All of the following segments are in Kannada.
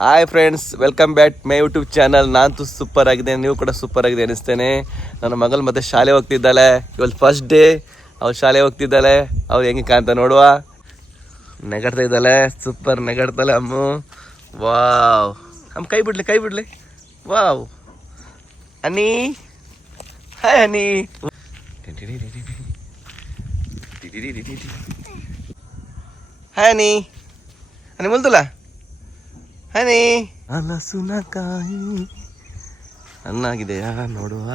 Hi friends, welcome back my YouTube channel. ನಾನಂತೂ ಸೂಪರ್ ಆಗಿದೆ, ನೀವು ಕೂಡ ಸೂಪರ್ ಆಗಿದೆ ಅನಿಸ್ತೇನೆ. ನನ್ನ ಮಗಳು ಮತ್ತೆ ಶಾಲೆ ಹೋಗ್ತಿದ್ದಾಳೆ. ಇವತ್ತು ಫಸ್ಟ್ ಡೇ ಅವ್ಳು ಶಾಲೆ ಹೋಗ್ತಿದ್ದಾಳೆ. ಅವ್ರು ಹೆಂಗೆ ಕಾಣ್ತಾ ನೋಡುವ. ನೆಗಡ್ತಾ ಇದ್ದಾಳೆ, ಸೂಪರ್ ನೆಗಡ್ತಾಳೆ ಅಮ್ಮು. ವಾವ್, ಅಮ್ಮ ಕೈ ಬಿಡ್ಲಿ. ವಾವ್ ಹನಿ, ಹಾಯ್ ಹನಿ. ಹಾಯ್ ಹನಿ, ಹನಿ बोलतोला ಹನಿ. ಹಲಸುನಕಾಯಿ ಹಣ್ಣಾಗಿದೆಯಾ ನೋಡುವ.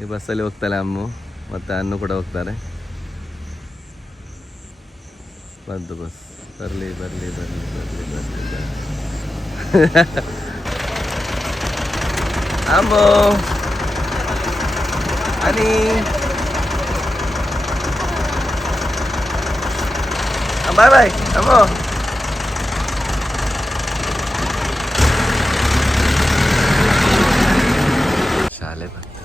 ಈ ಬಸ್ಸಲ್ಲಿ ಹೋಗ್ತಾಳೆ ಅಮ್ಮು, ಮತ್ತು ಅನ್ನು ಕೂಡ ಹೋಗ್ತಾರೆ. ಬಂತು ಬಸ್, ಬರಲಿ ಅಮ್ಮು ಹನಿ. ಬಾಯ್ ಅಮ್ಮು. ಶಾಲೆ ಬರ್ತದೆ.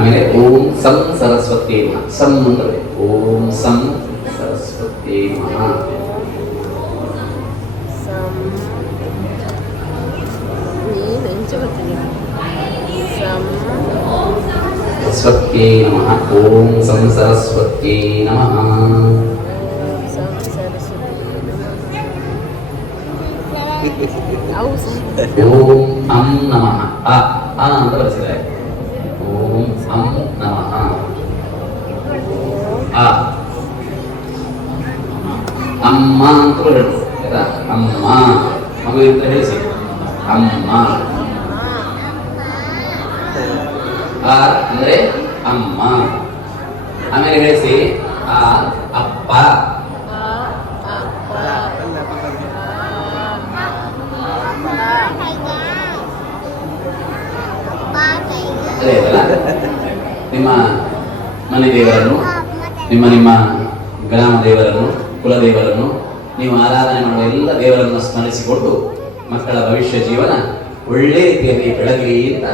ಆಮೇಲೆ ಓಂ ಸಂ ಸರಸ್ವತಿ ನಮಃ. ಸಂ ಅಂದ್ರೆ ಓಂ ಸಂ ಸರಸ್ವತಿ ನಮಃ. ಸರಸ್ವತಿ ನಮಃ. ಓಂ ಸಂ ಸರಸ್ವತಿ ನಮಃ. ಓಂ ಅಂ ನಮಃ. ಅ ಅಂತ ಬರೆಸಿದ್ದಾರೆ. ಓಂ ಅಂ ನಮಃ. ಅ ಅಮ್ಮ ಅಂತ ಹೇಳು ಆಯ್ತಾ. ಅಮ್ಮ ಮಗು ಅಂತ ಹೇಳಿಸಿ ಅಮ್ಮ. ಅ ಅಂದ್ರೆ ಅಮ್ಮ. ಆಮೇಲೆ ಹೇಳಿಸಿ ಆ ಅಪ್ಪ. ಅದೇ ಅಲ್ಲ, ನಿಮ್ಮ ಮನೆ ದೇವರನ್ನು, ನಿಮ್ಮ ಗ್ರಾಮ ದೇವರನ್ನು, ಕುಲದೇವರನ್ನು, ನೀವು ಆರಾಧನೆ ಮಾಡುವ ಎಲ್ಲ ದೇವರನ್ನು ಸ್ಮರಿಸಿಕೊಂಡು ಮಕ್ಕಳ ಭವಿಷ್ಯ ಜೀವನ ಒಳ್ಳೆ ರೀತಿಯಲ್ಲಿ ಬೆಳಗಲಿ ಅಂತ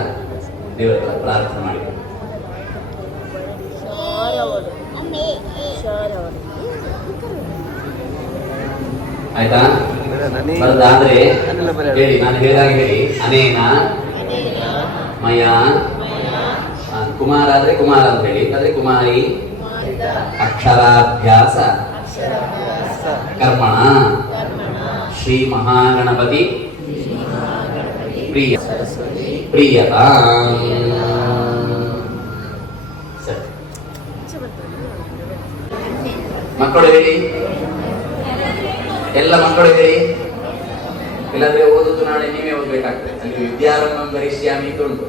ದೇವರ ಹತ್ರ ಪ್ರಾರ್ಥನೆ ಮಾಡಿ. ಆಯ್ತಾ? ಬರದಾದ್ರೆ ಹೇಳಿ, ನಾನು ಹೇಳಿದಾಗ ಹೇಳಿ. ಅನೇನ ಮಯ, ಕುಮಾರ ಆದ್ರೆ ಕುಮಾರ ಅಂತ ಹೇಳಿ, ಆದ್ರೆ ಕುಮಾರಿ ಅಕ್ಷರಾಭ್ಯಾಸ ಕರ್ಮಣ ಶ್ರೀ ಮಹಾಗಣಪತಿ ಪ್ರಿಯತಾ. ಮಕ್ಕಳು ಹೇಳಿ, ಎಲ್ಲ ಮಕ್ಕಳು ಹೇಳಿ. ಇಲ್ಲಾಂದ್ರೆ ಓದುದು ನಾಳೆ ನೀವೇ ಓದ್ಬೇಕಾಗ್ತದೆ. ಅಲ್ಲಿ ವಿದ್ಯಾರಂಭಂ ಭರಿಷ್ಯಾಮಿ ಅಂತ ಉಂಟು.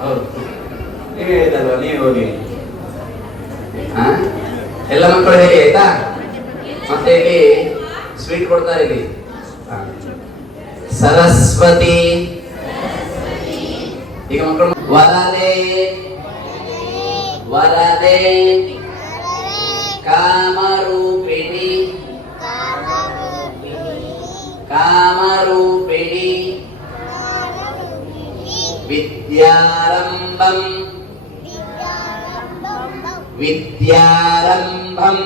ಹೌದು, ನೀವೇ ಹೇಳಿದಲ್ವ, ನೀವೇ ಓದಿ. ಎಲ್ಲ ಮಕ್ಕಳು ಹೇಳಿ ಆಯ್ತಾ. ಮತ್ತೆ ಇಲ್ಲಿ ಸ್ವೀಟ್ ಕೊಡ್ತಾರೆ. ಇಲ್ಲಿ ಸರಸ್ವತಿ. ಈಗ ಮಕ್ಕಳು ವರದೆ ವರದೆ ಕಾಮರೂಪಿಣಿ ಕಾಮರೂಪಿಣಿ ವಿದ್ಯಾರಂಭಂ ವಿದ್ಯಾರಂಭಂ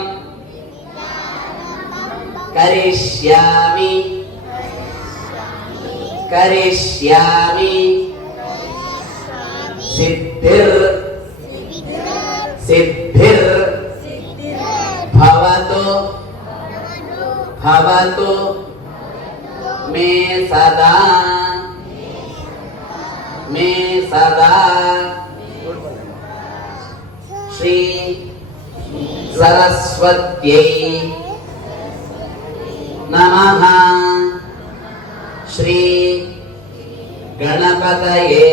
ಕರಿಷ್ಯಾಮಿ ಕರಿಷ್ಯಾಮಿ. ಸಿದ್ಧಿರ್ ಸಿದ್ಧಿರ್ ಭವತು ಭವತು ಮೇ ಸದಾ ಸದಾ ಶ್ರೀ ಸರಸ್ವತ್ಯೈ ನಮಃ. ಶ್ರೀ ಗಣಪತಯೇ